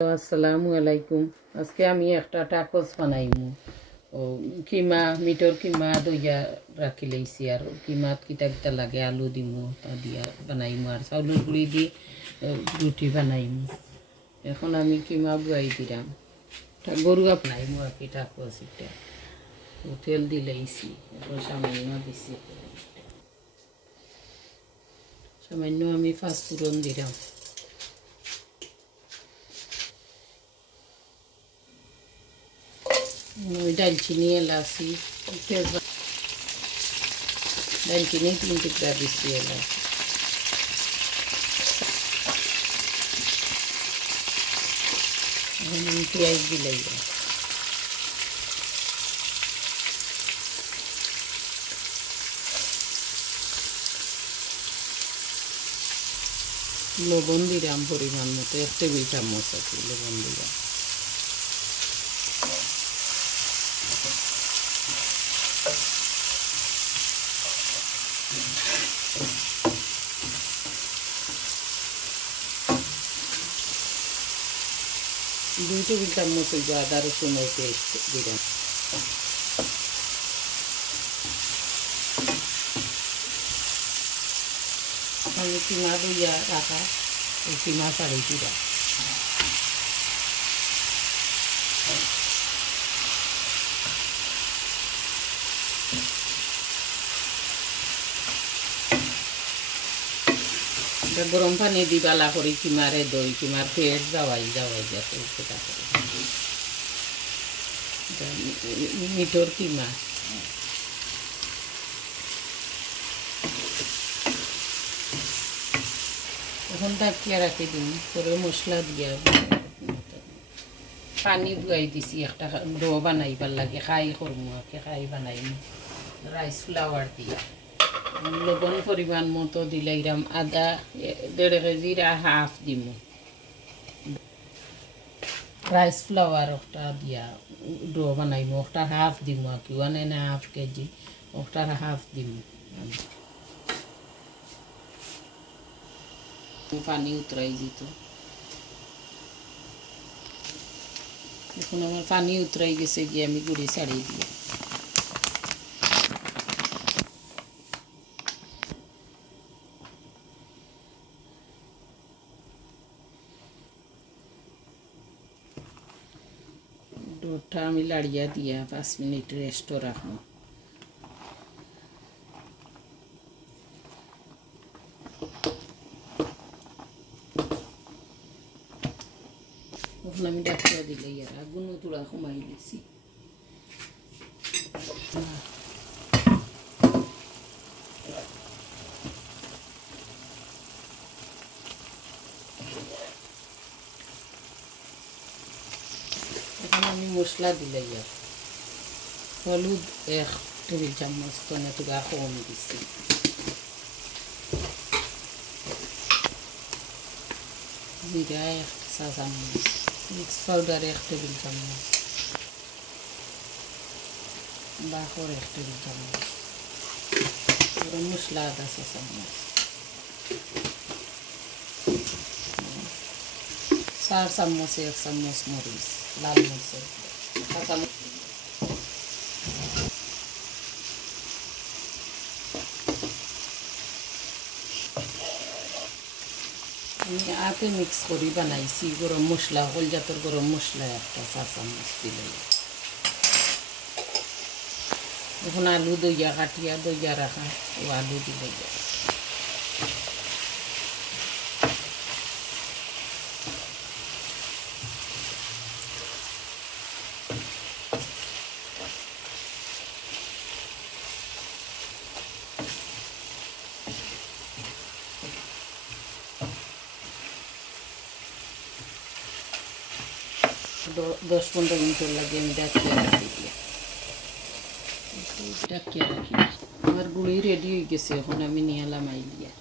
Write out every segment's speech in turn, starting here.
আসসালামু আলাইকুম। আজকে আমি একটা টাকোস বানাইমু। ও কিমা মিটর কিমা দইয়া রাখি লাইছি আর কিমাত কিতা কিতা লাগে আলু দিমু তা দিয়া বানাইমু আর চাউলের গুঁড়ি দি রুটি বানাইমু। এখন আমি কিমা বুয়াই দিলাম গরুয়া বানাইমু আর কি টাকোস এটা তেল দি লাইছি সামান্য দিছি সামান্য আমি পাঁচফোড়ন দিলাম दालचीनी इलायची दालचीनी 3 टुकड़ा दिसी इलायची प्याज भी लगे लवण दिलाम परिमाण मतो 1 टेबिल चामच আছে लवण दिलाম দুই টেবিল চামচ আদা রসুনের পেস্ট দিলাম আমি কিমা দইয়া রাখা কিমা শাড়ি দিলাম গরম পানি দি বালা করে কিমারে দই কিমার পেট যাওয়াই যাতে সেটা করে মিটর কিমা এখন ঢাকিয়া রাখি দিন পরে মশলা দিয়া পানি বুয়াই দিছি একটা ডো বানাইবার লাগে খাই করমু খাই বানাইমু রাইস ফ্লাওয়ার দিয়া লবণ পরিমাণ মতো দিলাম আদা 1.5 কেজির হাফ দিমু রাইস ফ্লাওয়ার ওটা দিয়া ডো বানাইমু ওটা হাফ দিমু কি 1.5 কেজি ওটা হাফ দিমু পানি উতরাই দিত এখন আমার পানি উতরাই গেছে গিয়ে আমি গুঁড়ি ছাড়িয়ে দিই ডোটা আমি লাড়িয়া দিয়া 5 মিনিট রেস্ট রাখবো এখন আমি ডাকিয়া দিলে আর আগুন তোলা কমাই দিছি আমি মশলা দিলে হলুদ 1 টেবিল চামচ ধনে টুকরা কম দিছি জিরা 1 চা চামচ মিক্স পাউডার 1 টেবিল চামচ বাখর 1 টেবিল চামচ গরম মশলা আধা চা চামচ 4 চামচ 1 চামচ মরিচ লাল মরিচ আমি আগে মিক্স করি বানাইছি গরম মশলা হলজাতর গরম মশলা একটা 4 চামচ দিলে এখন আলু দইয়া কাটিয়া দইয়া রাখা ও আলু দিলে 10-15 মিনিট লাগে আমি ডাকিয়ে রাখি আমার গুঁড়ি রেডি হয়ে গেছে এখন আমি নিয়ে এলাম আইলিয়া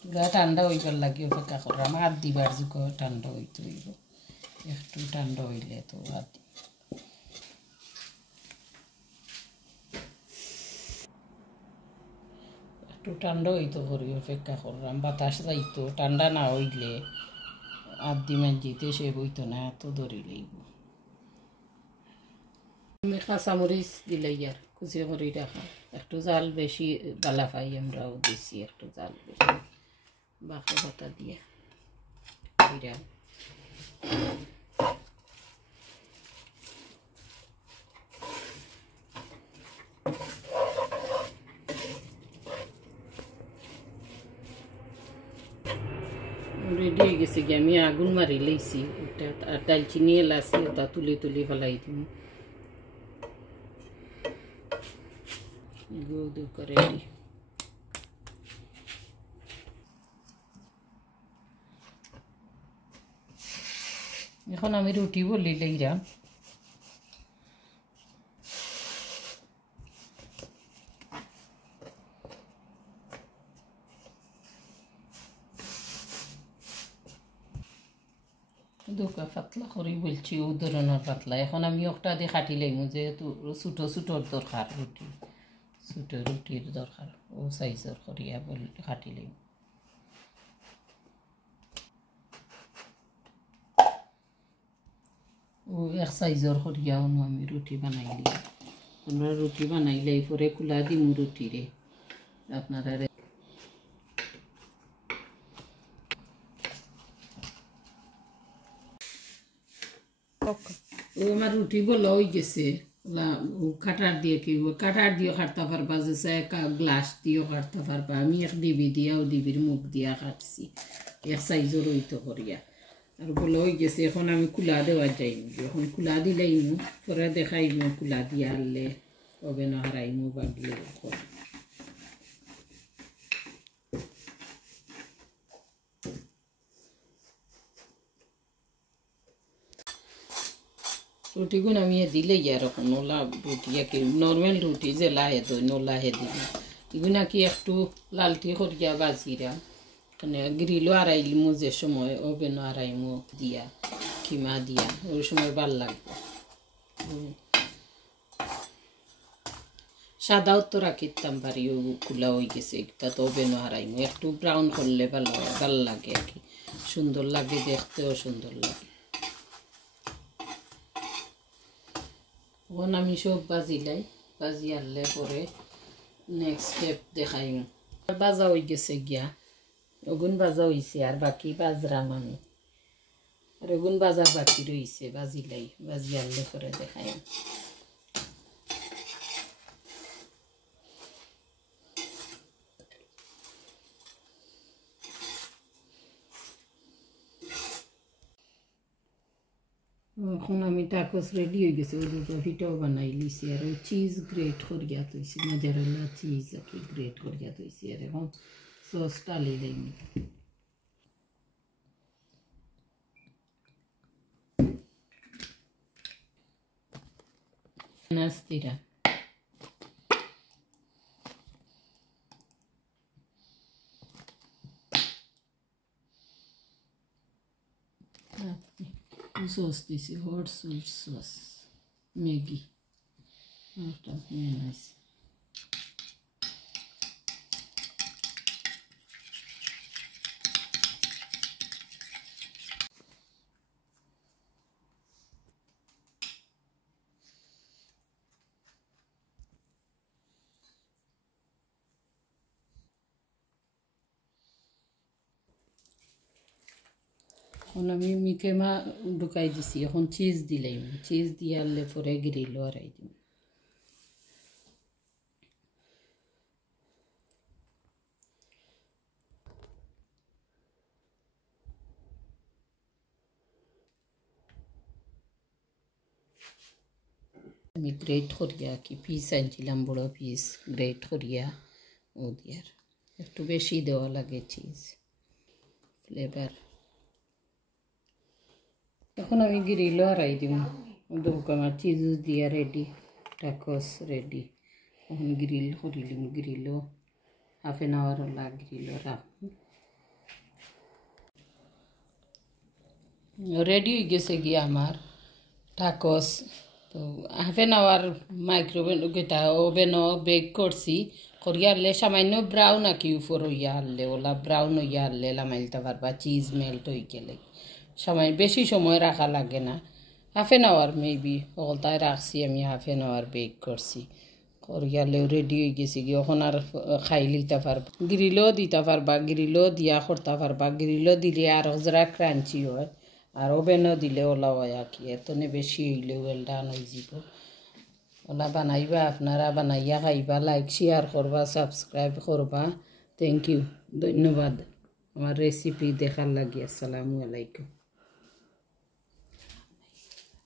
পুরা ঠান্ডা হইবার লাগে অপেক্ষা করলাম হাত দিবার যুগ ঠান্ডা হইতে হইব একটু ঠান্ডা হইলে তো হাত একটু ঠান্ডা হইতো করি অপেক্ষা করলাম বাতাস যাইতো ঠান্ডা না হইলে আদি মাঞ্জিতে সে বইতো না এত দড়ি লইব আমি কাঁচামরিচ দিলে আর কুচি করে রাখা একটু জাল বেশি বালা পাই আমরাও দিছি একটু জাল বেশি বাকি পাতা দিয়ে দিলাম রেডি হয়ে গেছে গিয়ে আমি আগুন মারি লইছি ওটা আর দালচিনি এলাচি ওটা তুলি তুলি ফেলাই দিম রেডি এখন আমি রুটি বলি লইলাম দুকা পাতলা করি বলছি ও ধরনের পাতলা এখন আমি একটা দিয়ে খাটি লাইমু যেহেতু ছোটো ছোটোর দরকার রুটি ছোটো রুটির দরকার ও সাইজের করিয়া বল খাটি লাইম ও এক সাইজের করিয়া আমি রুটি বানাইলি আমরা রুটি বানাইলে পরে খোলা দিম রুটিরে আপনারা ও আমার রুটি বলা হয়ে গেছে কাটার দিয়ে কি কাটার দিয়ে কাটতে পারবা যে গ্লাস দিয়েও কাটতে পারবা আমি এক ডিবি দিয়া ও ডিবির মুখ দিয়া কাটছি এক সাইজের হইতো করিয়া আর বলা হয়ে গেছে এখন আমি খোলা দেওয়া যাই এখন খোলা দিলাইমু পরে দেখাইমু খোলা দিয়া আনলে ওভেন হারাইমু বাগলে রুটিগুলো আমি দিলে এরকম নোলা রুটি কি নর্মাল রুটি যে লাহে দই নোলা হে দিই এগুলো কি একটু লালটি করিয়া বাজিরা মানে গ্রিলও আড়াইলিমু যে সময় ওভেনও আড়াইমু দিয়া কিমা দিয়া ওই সময় ভাল লাগবে সাদাও তো রাখিতাম পারি ও খোলা হয়ে গেছে এটা তো ওভেনও আড়াইমু একটু ব্রাউন করলে ভালো হয় ভাল লাগে আর কি সুন্দর লাগে দেখতেও সুন্দর লাগে এখন আমি সব বাজিলাই বাজি আনলে পরে নেক্সট স্টেপ দেখাইম বাজা হয়ে গেছে গিয়া ওগুন বাজা হয়েছে আর বাকি বাজরাম আমি আর ওগুন বাজার বাকি রয়েছে বাজিলাই বাজি আনলে পরে দেখাইম এখন আমি টাকোস রেডি হয়ে গেছে ওই দুটো পিঠাও বানাই লিছি আর ওই চিজ গ্রেট করিয়া তৈছি মজারেলা চিজ আর কি গ্রেট করিয়া তৈছি আর এখন সস টালি দেয়নি নাস্তিরা সস দিছি হট সুইট সস ম্যাগি একটা নাইস এখন আমি মিকেমা ঢুকাই দিছি এখন চিজ দিলাম চিজ দিয়ে আনলে পরে গ্রিল আড়াই দিম আমি গ্রেট করিয়া কি পিস আনছিলাম বড় পিস গ্রেট করিয়া ও দিয়ার একটু বেশি দেওয়া লাগে চিজ ফ্লেভার এখন আমি গ্রিলও আড়াই দিব আমার চিজ দিয়া রেডি টাকোস রেডি এখন গ্রিল করিলাম গ্রিলও হাফ এন আওয়ার ওলা গ্রিলও রাখুন রেডি হয়ে গেছে গিয়ে আমার টাকোস তো হাফ এন আওয়ার মাইক্রোওভেন গেটা ওভেনও বেক করছি করিয়া আনলে সামান্য ব্রাউন আঁকি উপর হইয়া আনলে ওলা ব্রাউন হইয়া আনলে লামাইলতে পারবা চিজ মেল্ট হয়ে গেলে সময় বেশি সময় রাখা লাগে না হাফ এন আওয়ার মেবি ওলতায় রাখছি আমি হাফ এন আওয়ার বেক করছি করিয়ালেও রেডি হয়ে গেছি কি এখন আর খাই লিতে পারবা গ্রিলও দিতে পারবা গ্রিলও দিয়া করতে পারবা গ্রিলও দিলে আর যারা ক্রাঞ্চি হয় আর ওভেনও দিলে ওলা হয় আর কি এত বেশি হইলে ওয়েল ডান হয়ে যাব ওলা বানাইবা আপনারা বানাইয়া খাইবা লাইক শেয়ার করবা সাবস্ক্রাইব করবা থ্যাংক ইউ ধন্যবাদ আমার রেসিপি দেখার লাগি আসসালামু আলাইকুম